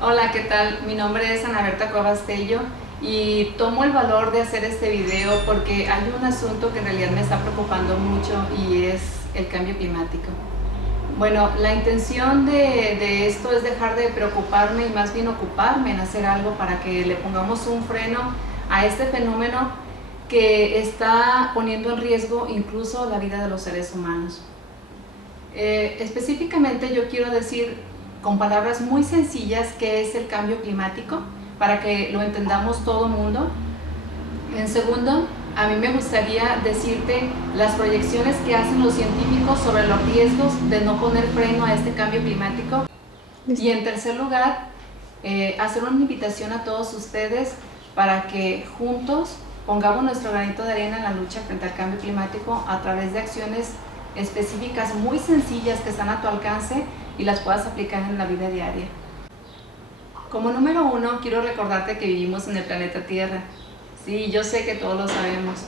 Hola, ¿qué tal? Mi nombre es Ana Berta Cuevas Tello y tomo el valor de hacer este video porque hay un asunto que en realidad me está preocupando mucho y es el cambio climático. Bueno, la intención de esto es dejar de preocuparme y más bien ocuparme en hacer algo para que le pongamos un freno a este fenómeno que está poniendo en riesgo incluso la vida de los seres humanos. Específicamente yo quiero decir con palabras muy sencillas qué es el cambio climático para que lo entendamos todo el mundo. En segundo, a mí me gustaría decirte las proyecciones que hacen los científicos sobre los riesgos de no poner freno a este cambio climático. Y en tercer lugar, hacer una invitación a todos ustedes para que juntos pongamos nuestro granito de arena en la lucha frente al cambio climático a través de acciones específicas muy sencillas que están a tu alcance y las puedas aplicar en la vida diaria. Como número uno, quiero recordarte que vivimos en el planeta Tierra. Sí, yo sé que todos lo sabemos,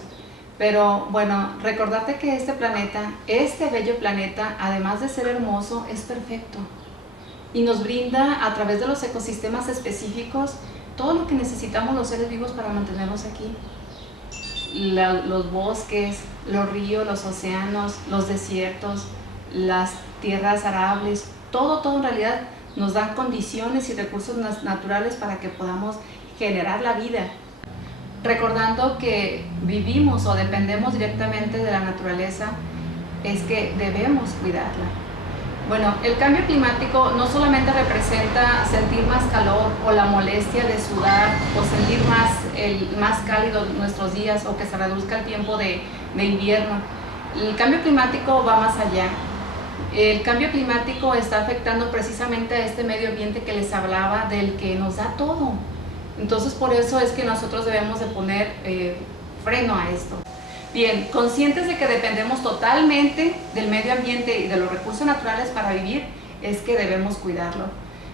pero bueno, recordarte que este planeta, este bello planeta, además de ser hermoso, es perfecto y nos brinda a través de los ecosistemas específicos todo lo que necesitamos los seres vivos para mantenernos aquí. Los bosques, los ríos, los océanos, los desiertos, las tierras arables, todo en realidad nos dan condiciones y recursos naturales para que podamos generar la vida. Recordando que vivimos o dependemos directamente de la naturaleza, es que debemos cuidarla. Bueno, el cambio climático no solamente representa sentir más calor o la molestia de sudar o sentir más cálido nuestros días o que se reduzca el tiempo de invierno. El cambio climático va más allá. El cambio climático está afectando precisamente a este medio ambiente que les hablaba, del que nos da todo. Entonces por eso es que nosotros debemos de poner freno a esto. Bien, conscientes de que dependemos totalmente del medio ambiente y de los recursos naturales para vivir, es que debemos cuidarlo.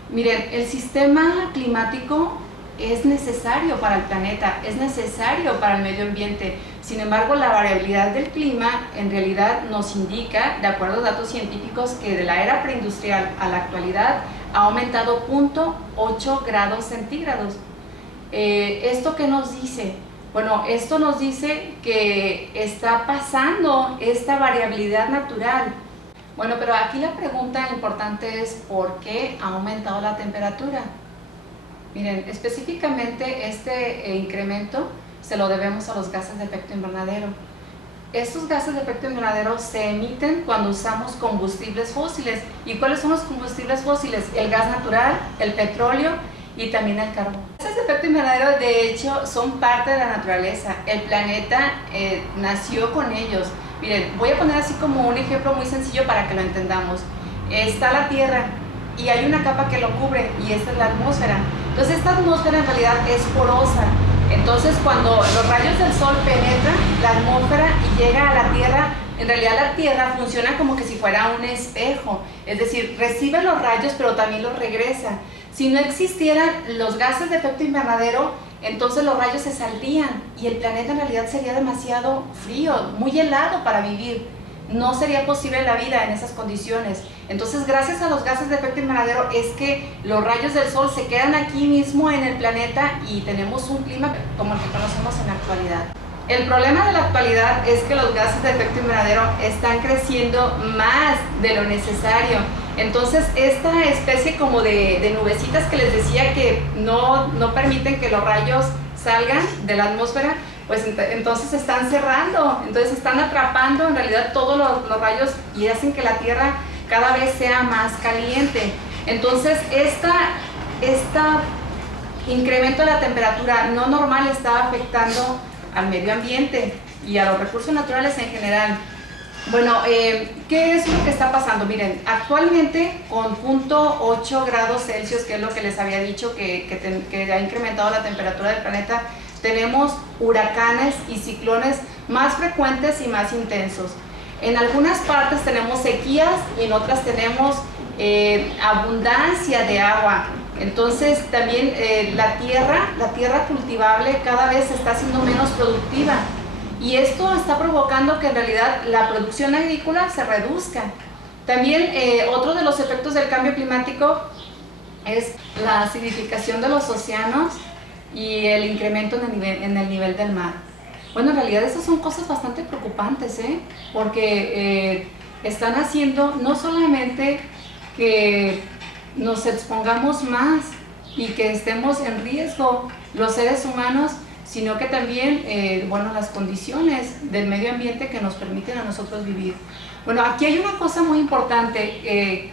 Miren, el sistema climático es necesario para el planeta, es necesario para el medio ambiente. Sin embargo, la variabilidad del clima en realidad nos indica, de acuerdo a datos científicos, que de la era preindustrial a la actualidad ha aumentado 0.8 grados centígrados. ¿Esto qué nos dice? Bueno, esto nos dice que está pasando esta variabilidad natural. Bueno, pero aquí la pregunta importante es ¿por qué ha aumentado la temperatura? Miren, específicamente este incremento se lo debemos a los gases de efecto invernadero. Estos gases de efecto invernadero se emiten cuando usamos combustibles fósiles. ¿Y cuáles son los combustibles fósiles? El gas natural, el petróleo y también el carbón. Los gases de efecto invernadero de hecho son parte de la naturaleza. El planeta nació con ellos. Miren, voy a poner así como un ejemplo muy sencillo para que lo entendamos. Está la Tierra y hay una capa que lo cubre y esta es la atmósfera. Entonces esta atmósfera en realidad es porosa. Entonces cuando los rayos del sol penetran la atmósfera y llega a la Tierra, en realidad la Tierra funciona como que si fuera un espejo. Es decir, recibe los rayos pero también los regresa. Si no existieran los gases de efecto invernadero, entonces los rayos se saldrían y el planeta en realidad sería demasiado frío, muy helado para vivir. No sería posible la vida en esas condiciones. Entonces, gracias a los gases de efecto invernadero es que los rayos del sol se quedan aquí mismo en el planeta y tenemos un clima como el que conocemos en la actualidad. El problema de la actualidad es que los gases de efecto invernadero están creciendo más de lo necesario. Entonces, esta especie como de nubecitas que les decía que no permiten que los rayos salgan de la atmósfera, pues entonces se están cerrando, entonces están atrapando en realidad todos los rayos y hacen que la Tierra cada vez sea más caliente. Entonces este incremento de la temperatura no normal está afectando al medio ambiente y a los recursos naturales en general. Bueno, ¿qué es lo que está pasando? Miren, actualmente con 0.8 grados Celsius, que es lo que les había dicho que ha incrementado la temperatura del planeta, tenemos huracanes y ciclones más frecuentes y más intensos. En algunas partes tenemos sequías y en otras tenemos abundancia de agua. Entonces también la tierra cultivable cada vez está siendo menos productiva. Y esto está provocando que en realidad la producción agrícola se reduzca. También otro de los efectos del cambio climático es la acidificación de los océanos y el incremento en el nivel del mar. Bueno, en realidad estas son cosas bastante preocupantes, porque están haciendo no solamente que nos expongamos más y que estemos en riesgo los seres humanos, sino que también, bueno, las condiciones del medio ambiente que nos permiten a nosotros vivir. Bueno, aquí hay una cosa muy importante.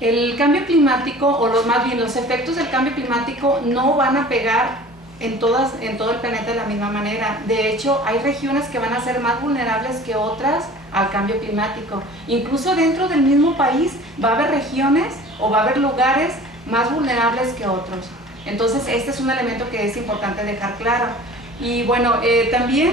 El cambio climático, o más bien los efectos del cambio climático no van a pegar en todo el planeta de la misma manera. De hecho, hay regiones que van a ser más vulnerables que otras al cambio climático. Incluso dentro del mismo país va a haber regiones o va a haber lugares más vulnerables que otros. Entonces, este es un elemento que es importante dejar claro. Y bueno, también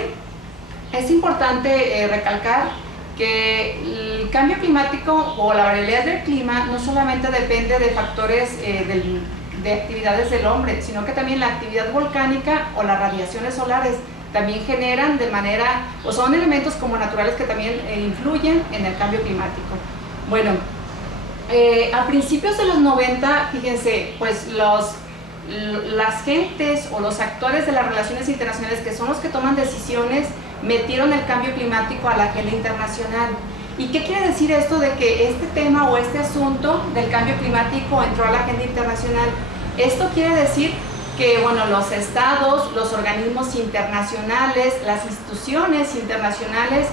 es importante recalcar que el cambio climático o la variabilidad del clima no solamente depende de factores de actividades del hombre, sino que también la actividad volcánica o las radiaciones solares también generan de manera, o son elementos como naturales que también influyen en el cambio climático. Bueno, a principios de los 90, fíjense, pues las gentes o los actores de las relaciones internacionales, que son los que toman decisiones, metieron el cambio climático a la agenda internacional. ¿Y qué quiere decir esto de que este tema o este asunto del cambio climático entró a la agenda internacional? Esto quiere decir que, bueno, los estados, los organismos internacionales, las instituciones internacionales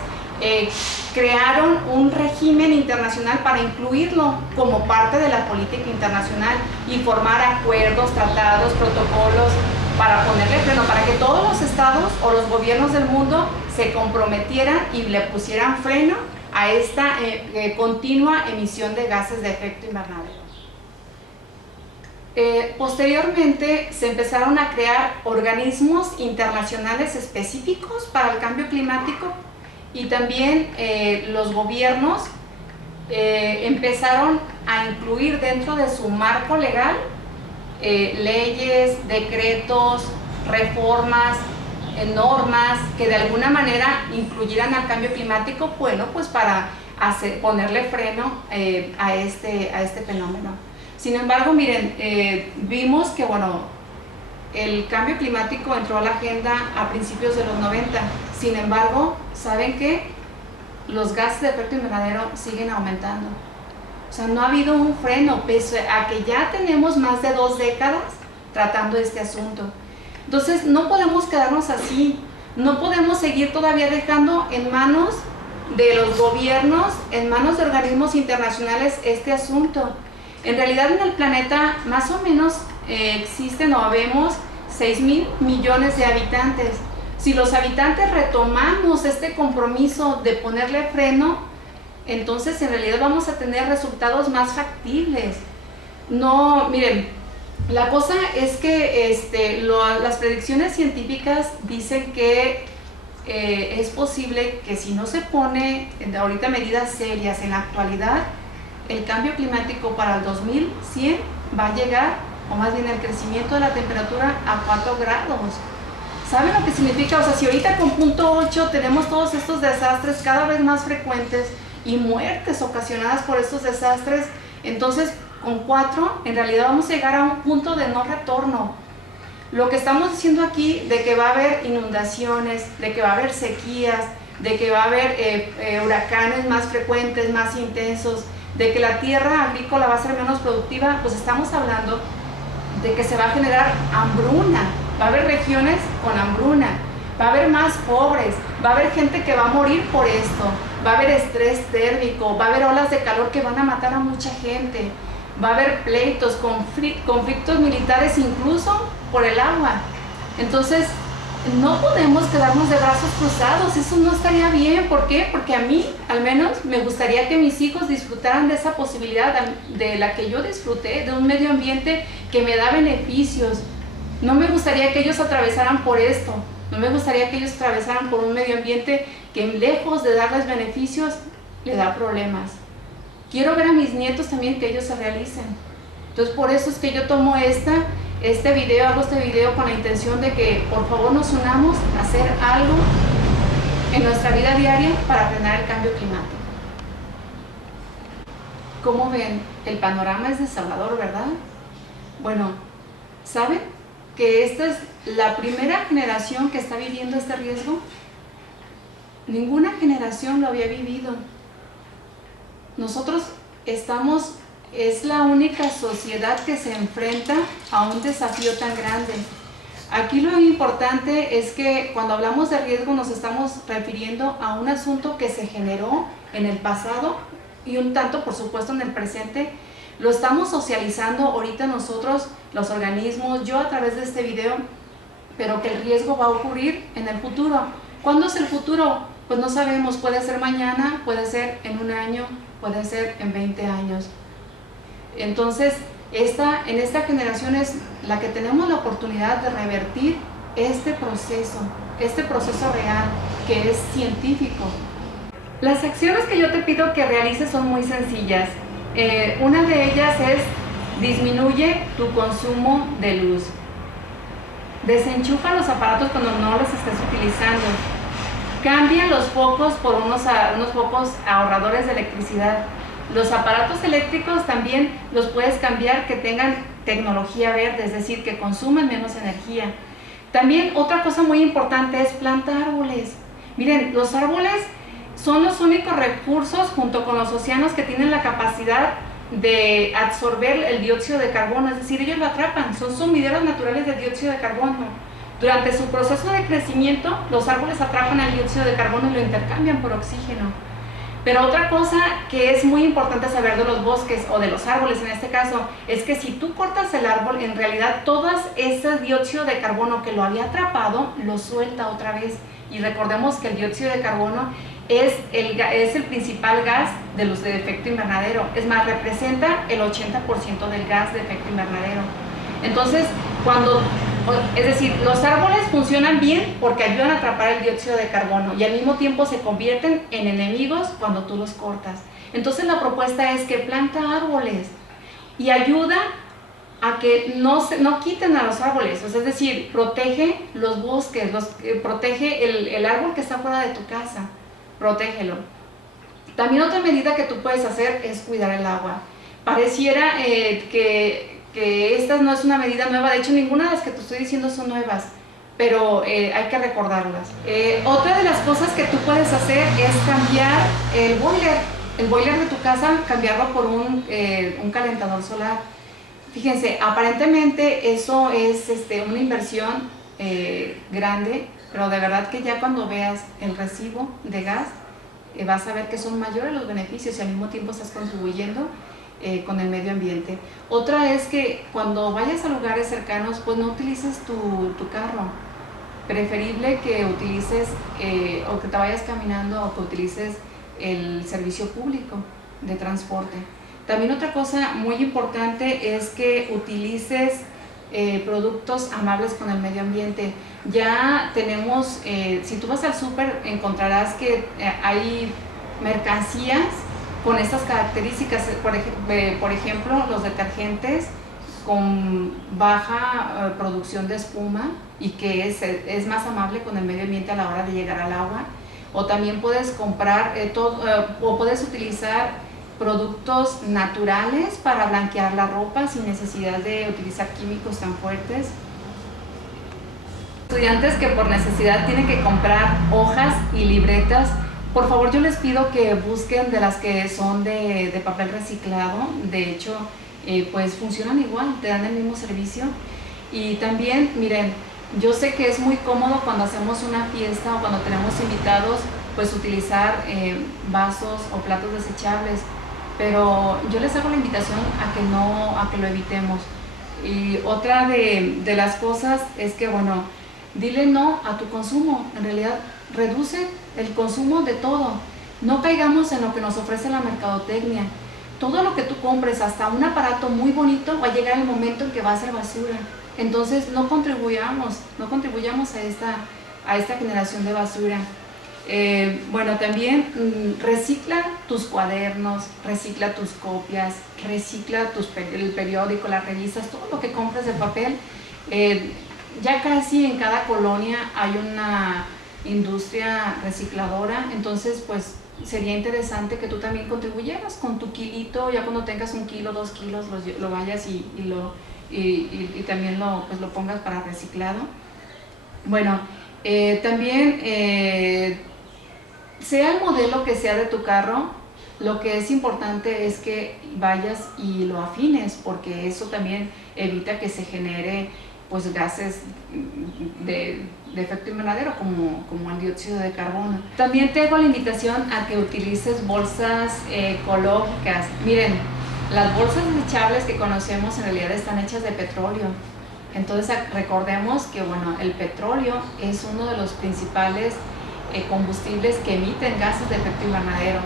crearon un régimen internacional para incluirlo como parte de la política internacional y formar acuerdos, tratados, protocolos para ponerle freno, para que todos los estados o los gobiernos del mundo se comprometieran y le pusieran freno a esta continua emisión de gases de efecto invernadero. Posteriormente se empezaron a crear organismos internacionales específicos para el cambio climático y también los gobiernos empezaron a incluir dentro de su marco legal leyes, decretos, reformas, normas que de alguna manera incluyeran al cambio climático, bueno, pues para ponerle freno a este fenómeno. Sin embargo, miren, vimos que, bueno, el cambio climático entró a la agenda a principios de los 90. Sin embargo, ¿saben qué? Los gases de efecto invernadero siguen aumentando. O sea, no ha habido un freno, pese a que ya tenemos más de 2 décadas tratando este asunto. Entonces, no podemos quedarnos así. No podemos seguir todavía dejando en manos de los gobiernos, en manos de organismos internacionales este asunto. En realidad, en el planeta más o menos existen o habemos 6.000 millones de habitantes. Si los habitantes retomamos este compromiso de ponerle freno, entonces en realidad vamos a tener resultados más factibles. No, miren, la cosa es que las predicciones científicas dicen que es posible que si no se pone ahorita medidas serias en la actualidad, el cambio climático para el 2100 va a llegar, o más bien el crecimiento de la temperatura, a 4 grados. ¿Saben lo que significa? O sea, si ahorita con 0.8 tenemos todos estos desastres cada vez más frecuentes y muertes ocasionadas por estos desastres, entonces con 4 en realidad vamos a llegar a un punto de no retorno. Lo que estamos diciendo aquí de que va a haber inundaciones, de que va a haber sequías, de que va a haber huracanes más frecuentes, más intensos, de que la tierra agrícola va a ser menos productiva, pues estamos hablando de que se va a generar hambruna, va a haber regiones con hambruna, va a haber más pobres, va a haber gente que va a morir por esto, va a haber estrés térmico, va a haber olas de calor que van a matar a mucha gente, va a haber pleitos, conflictos militares incluso por el agua. Entonces, no podemos quedarnos de brazos cruzados, eso no estaría bien. ¿Por qué? Porque a mí, al menos, me gustaría que mis hijos disfrutaran de esa posibilidad de la que yo disfruté, de un medio ambiente que me da beneficios. No me gustaría que ellos atravesaran por esto, no me gustaría que ellos atravesaran por un medio ambiente que lejos de darles beneficios, le da problemas. Quiero ver a mis nietos también que ellos se realicen. Entonces, por eso es que yo tomo hago este video con la intención de que por favor nos unamos a hacer algo en nuestra vida diaria para frenar el cambio climático. ¿Cómo ven? El panorama es desolador, ¿verdad? Bueno, ¿saben que esta es la primera generación que está viviendo este riesgo? Ninguna generación lo había vivido. Nosotros es la única sociedad que se enfrenta a un desafío tan grande. Aquí lo importante es que cuando hablamos de riesgo nos estamos refiriendo a un asunto que se generó en el pasado y un tanto, por supuesto, en el presente. Lo estamos socializando ahorita nosotros, los organismos, yo a través de este video, pero que el riesgo va a ocurrir en el futuro. ¿Cuándo es el futuro? Pues no sabemos, puede ser mañana, puede ser en un año, puede ser en 20 años. Entonces, en esta generación es la que tenemos la oportunidad de revertir este proceso real, que es científico. Las acciones que yo te pido que realices son muy sencillas. Una de ellas es disminuye tu consumo de luz. Desenchufa los aparatos cuando no los estés utilizando. Cambia los focos por unos focos ahorradores de electricidad. Los aparatos eléctricos también los puedes cambiar que tengan tecnología verde, es decir, que consuman menos energía. También otra cosa muy importante es plantar árboles. Miren, los árboles son los únicos recursos junto con los océanos que tienen la capacidad de absorber el dióxido de carbono, es decir, ellos lo atrapan, son sumideros naturales de dióxido de carbono. Durante su proceso de crecimiento, los árboles atrapan el dióxido de carbono y lo intercambian por oxígeno. Pero otra cosa que es muy importante saber de los bosques o de los árboles en este caso, es que si tú cortas el árbol, en realidad todo ese dióxido de carbono que lo había atrapado, lo suelta otra vez. Y recordemos que el dióxido de carbono es el principal gas de los de efecto invernadero. Es más, representa el 80% del gas de efecto invernadero. Entonces, es decir, los árboles funcionan bien porque ayudan a atrapar el dióxido de carbono y al mismo tiempo se convierten en enemigos cuando tú los cortas. Entonces la propuesta es que planta árboles y ayuda a que no quiten a los árboles, es decir, protege los bosques, protege el árbol que está fuera de tu casa, protégelo. También otra medida que tú puedes hacer es cuidar el agua. Pareciera que esta no es una medida nueva, de hecho ninguna de las que te estoy diciendo son nuevas, pero hay que recordarlas. Otra de las cosas que tú puedes hacer es cambiar el boiler de tu casa, cambiarlo por un calentador solar. Fíjense, aparentemente eso es una inversión grande, pero de verdad que ya cuando veas el recibo de gas, vas a ver que son mayores los beneficios y al mismo tiempo estás contribuyendo con el medio ambiente. Otra es que cuando vayas a lugares cercanos, pues no utilices tu carro. Preferible que utilices o que te vayas caminando o que utilices el servicio público de transporte. También otra cosa muy importante es que utilices productos amables con el medio ambiente. Ya tenemos, si tú vas al súper encontrarás que hay mercancías con estas características, por ejemplo, los detergentes con baja producción de espuma y que es más amable con el medio ambiente a la hora de llegar al agua. O también puedes comprar o puedes utilizar productos naturales para blanquear la ropa sin necesidad de utilizar químicos tan fuertes. Estudiantes que por necesidad tienen que comprar hojas y libretas, por favor yo les pido que busquen de las que son de papel reciclado. De hecho, pues funcionan igual, te dan el mismo servicio. Y también, miren, yo sé que es muy cómodo cuando hacemos una fiesta o cuando tenemos invitados, pues utilizar vasos o platos desechables, pero yo les hago la invitación a que lo evitemos. Y otra de las cosas es que, bueno, dile no a tu consumo. En realidad, reduce el consumo de todo. No caigamos en lo que nos ofrece la mercadotecnia. Todo lo que tú compres, hasta un aparato muy bonito, va a llegar el momento en que va a ser basura. Entonces, no contribuyamos a esta generación de basura. Bueno, también recicla tus cuadernos, recicla tus copias, recicla el periódico, las revistas, todo lo que compres de papel. Ya casi en cada colonia hay una industria recicladora, entonces pues sería interesante que tú también contribuyeras con tu kilito. Ya cuando tengas 1 kilo, 2 kilos, lo vayas y y también pues lo pongas para reciclado. Bueno, también sea el modelo que sea de tu carro, lo que es importante es que vayas y lo afines, porque eso también evita que se genere pues gases de efecto invernadero como el dióxido de carbono. También te hago la invitación a que utilices bolsas ecológicas. Miren, las bolsas desechables que conocemos en realidad están hechas de petróleo. Entonces recordemos que bueno, el petróleo es uno de los principales combustibles que emiten gases de efecto invernadero.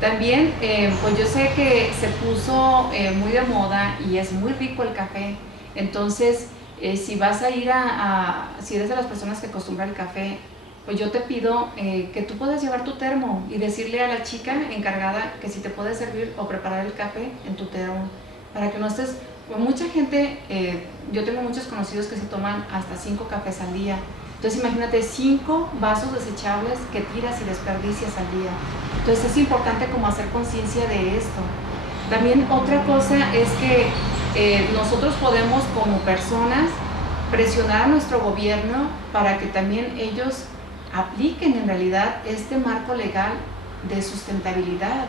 También pues yo sé que se puso muy de moda y es muy rico el café. Entonces si vas a ir si eres de las personas que acostumbra el café, pues yo te pido que tú puedas llevar tu termo y decirle a la chica encargada que si te puede servir o preparar el café en tu termo, para que no estés, pues mucha gente, yo tengo muchos conocidos que se toman hasta 5 cafés al día. Entonces imagínate 5 vasos desechables que tiras y desperdicias al día. Entonces es importante como hacer conciencia de esto. También otra cosa es que nosotros podemos como personas presionar a nuestro gobierno para que también ellos apliquen en realidad este marco legal de sustentabilidad.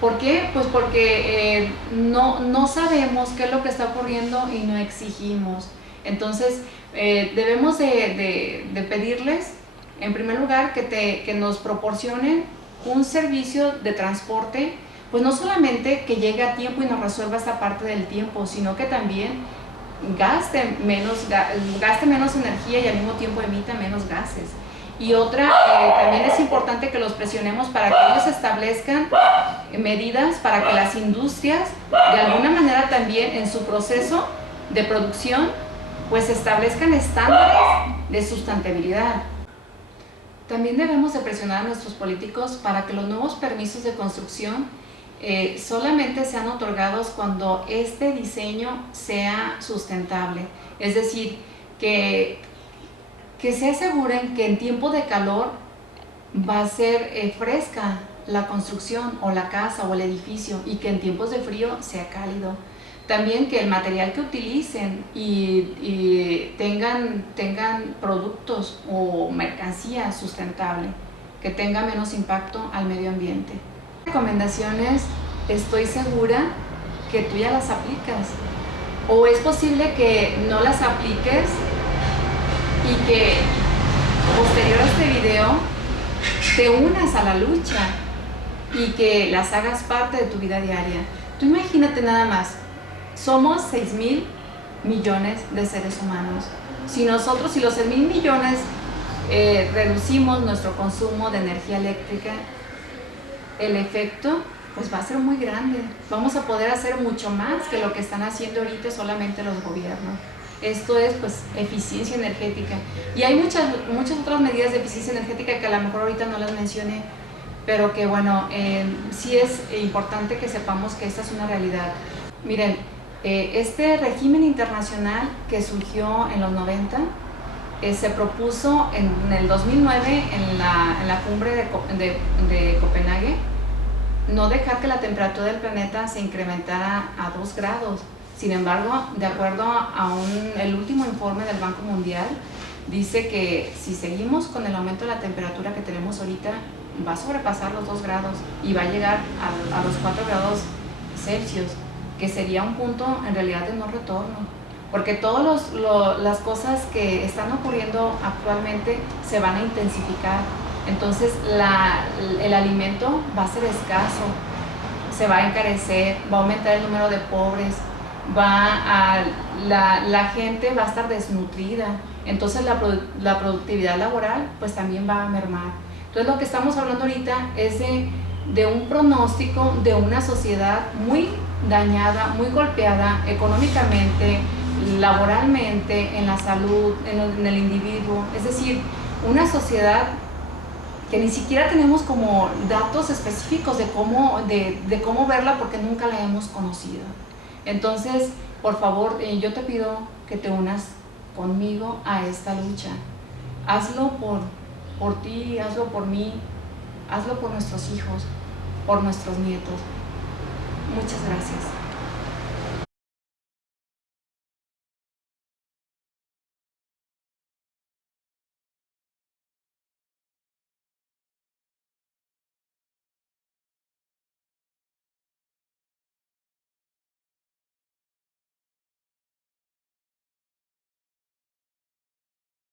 ¿Por qué? Pues porque no sabemos qué es lo que está ocurriendo y no exigimos. Entonces debemos de pedirles, en primer lugar, que nos proporcionen un servicio de transporte, pues no solamente que llegue a tiempo y nos resuelva esta parte del tiempo, sino que también gaste menos energía y al mismo tiempo emita menos gases. Y otra, también es importante que los presionemos para que ellos establezcan medidas para que las industrias, de alguna manera también en su proceso de producción, pues establezcan estándares de sustentabilidad. También debemos de presionar a nuestros políticos para que los nuevos permisos de construcción solamente sean otorgados cuando este diseño sea sustentable. Es decir, que se aseguren que en tiempo de calor va a ser fresca la construcción o la casa o el edificio, y que en tiempos de frío sea cálido. También que el material que utilicen y tengan productos o mercancía sustentable, que tenga menos impacto al medio ambiente. Recomendaciones, estoy segura que tú ya las aplicas, o es posible que no las apliques y que posterior a este video te unas a la lucha y que las hagas parte de tu vida diaria. Tú imagínate nada más, somos 6,000 millones de seres humanos. Si los 6,000 millones reducimos nuestro consumo de energía eléctrica, el efecto pues va a ser muy grande. Vamos a poder hacer mucho más que lo que están haciendo ahorita solamente los gobiernos. Esto es pues eficiencia energética. Y hay muchas otras medidas de eficiencia energética que a lo mejor ahorita no las mencioné, pero que bueno, sí es importante que sepamos que esta es una realidad. Miren, este régimen internacional que surgió en los 90 se propuso en el 2009 en la cumbre de Copenhague, no dejar que la temperatura del planeta se incrementara a 2 grados. Sin embargo, de acuerdo a el último informe del Banco Mundial, dice que si seguimos con el aumento de la temperatura que tenemos ahorita, va a sobrepasar los 2 grados y va a llegar a los 4 grados Celsius, que sería un punto en realidad de no retorno, porque todas las cosas que están ocurriendo actualmente se van a intensificar. Entonces el alimento va a ser escaso, se va a encarecer, va a aumentar el número de pobres, la gente va a estar desnutrida, entonces la productividad laboral pues también va a mermar. Entonces lo que estamos hablando ahorita es de un pronóstico de una sociedad muy dañada, muy golpeada económicamente, laboralmente, en la salud, en el individuo. Es decir, una sociedad que ni siquiera tenemos como datos específicos de cómo verla, porque nunca la hemos conocido. Entonces, por favor, yo te pido que te unas conmigo a esta lucha. Hazlo por ti, hazlo por mí, hazlo por nuestros hijos, por nuestros nietos. Muchas gracias.